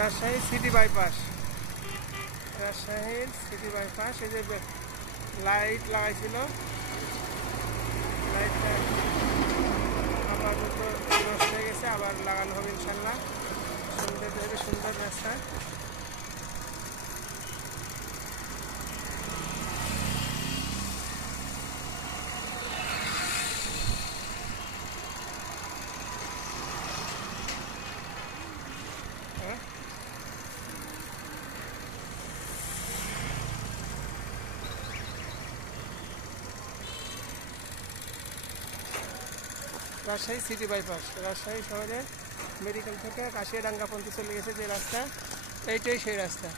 Rajshahi city bypass, রাজশাহীর city bypass. এই যে লাইট লাগাইছিল, লাইটটা আপাতত নষ্ট হয়ে গেছে, আবার লাগানো হবে ইনশাল্লাহ। সুন্দর হবে, সুন্দর রাস্তা। রাজশাহী সিটি বাইপাস, রাজশাহী শহরে মেডিকেল থেকে কাশিয়াডাঙ্গা পর্যন্ত চলে গেছে যে রাস্তা, এইটাই সেই রাস্তা।